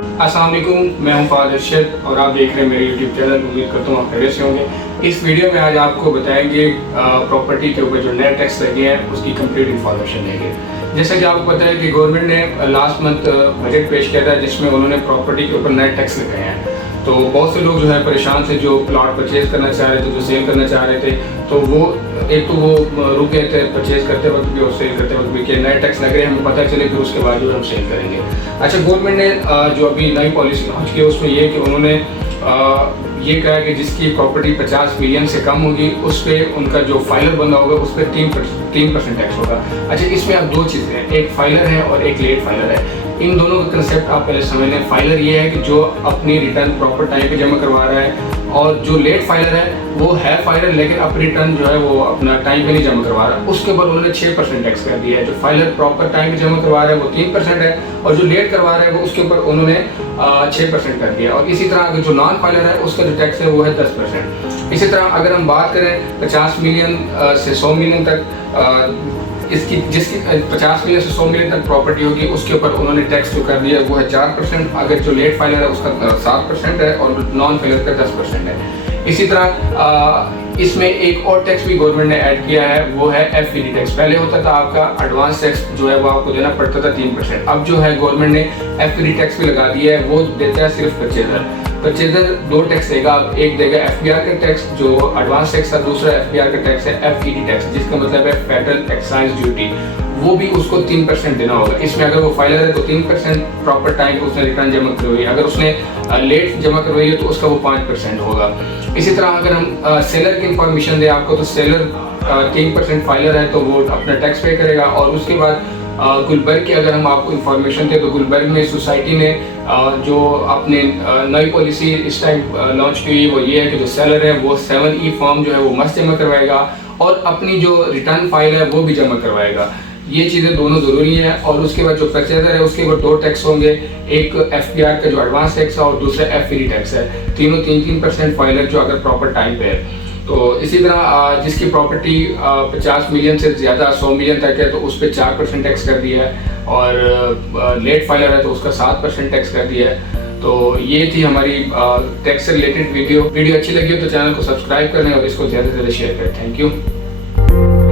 अस्सलाम वालेकुम, मैं हूं फ़ाद अरशद और आप देख रहे हैं मेरे यूट्यूब चैनल। उम्मीद करता हूँ आप खैरियत से होंगे। इस वीडियो में आज आपको बताएंगे प्रॉपर्टी के ऊपर जो नए टैक्स लगे हैं उसकी कंप्लीट इन्फॉर्मेशन देंगे। जैसा कि आपको पता है कि गवर्नमेंट ने लास्ट मंथ बजट पेश किया था जिसमें उन्होंने प्रॉपर्टी के ऊपर नए टैक्स लगाए हैं। तो बहुत से लोग जो है परेशान थे, जो प्लॉट परचेज करना चाह रहे थे, जो सेल करना चाह रहे थे, तो वो रुक गए थे परचेज करते वक्त भी और सेल करते वक्त भी कि नए टैक्स लग रहे हैं, हमें पता चले फिर उसके बाद जो हम सेल करेंगे। अच्छा, गवर्नमेंट ने जो अभी नई पॉलिसी लॉन्च की है उसमें ये कि उन्होंने ये कहा कि जिसकी प्रॉपर्टी 50 मिलियन से कम होगी उस पर उनका जो फाइलर बंदा होगा उस पर 3% टैक्स होगा। अच्छा, इसमें अब दो चीज़ें हैं, एक फाइलर है और एक लेट फाइलर है। इन दोनों का कंसेप्ट आप पहले समझ लें। फाइलर ये है कि जो अपनी रिटर्न प्रॉपर टाइम पे जमा करवा रहा है, और जो लेट फाइलर है वो है फाइलर लेकिन अपनी रिटर्न जो है वो अपना टाइम पे नहीं जमा करवा रहा है। उसके ऊपर उन्होंने 6% टैक्स कर दिया है। जो फाइलर प्रॉपर टाइम पे जमा करवा रहा है वो 3% है, और जो लेट करवा रहा है वो उसके ऊपर उन्होंने 6% कर दिया। और इसी तरह अगर जो नॉन फाइलर है उसका जो टैक्स है वो है 10%। इसी तरह अगर हम बात करें 50 मिलियन से 100 मिलियन तक, जिसकी 50 मिलियन से 100 मिलियन तक प्रॉपर्टी होगी उसके ऊपर उन्होंने टैक्स जो कर दिया है वो है 4%। अगर जो लेट फाइलर है उसका 7% है और नॉन फाइलर का 10% है। इसी तरह इसमें एक और टैक्स भी गवर्नमेंट ने ऐड किया है, वो है FED टैक्स। पहले होता था आपका एडवांस टैक्स जो है वो आपको देना पड़ता था 3%। अब जो है गवर्नमेंट ने FED टैक्स भी लगा दिया है, वो देता है सिर्फ परचेजर 2 टैक्स देगा। एक देगा FBR का टैक्स जो एडवांस टैक्स था, दूसरा FBR का टैक्स है FED टैक्स, जिसका मतलब है फेडरल एक्साइज ड्यूटी। वो भी उसको 3% देना होगा। इसमें अगर वो फाइलर है तो 3% प्रॉपर टाइम पे उसने रिटर्न जमा करवाई है, अगर उसने लेट जमा करवाई है तो उसका वो 5% होगा। इसी तरह अगर हम सेलर की इंफॉर्मेशन दें आपको, तो सेलर 3% फाइलर है तो वो अपना टैक्स पे करेगा। और उसके बाद गुलबर्ग की अगर हम आपको इन्फॉर्मेशन दें तो गुलबर्ग में सोसाइटी ने जो अपने नई पॉलिसी इस टाइम लॉन्च की हुई वो ये है कि जो सेलर है वो 7E फॉर्म जो है वो मस्ट जमा करवाएगा और अपनी जो रिटर्न फाइल है वो भी जमा करवाएगा। ये चीज़ें दोनों ज़रूरी हैं। और उसके बाद जो परचेजर है उसके ऊपर 2 टैक्स होंगे, एक FBR का जो एडवांस टैक्स है और दूसरा FED टैक्स है। तीनों 3% फाइलर जो अगर प्रॉपर टाइम पे है। तो इसी तरह जिसकी प्रॉपर्टी 50 मिलियन से ज़्यादा 100 मिलियन तक है तो उस पर 4% टैक्स कर दिया है, और लेट फाइलर है तो उसका 7% टैक्स कर दिया है। तो ये थी हमारी टैक्स से रिलेटेड वीडियो अच्छी लगी हो तो चैनल को सब्सक्राइब करें और इसको ज़्यादा से ज़्यादा शेयर करें। Thank you.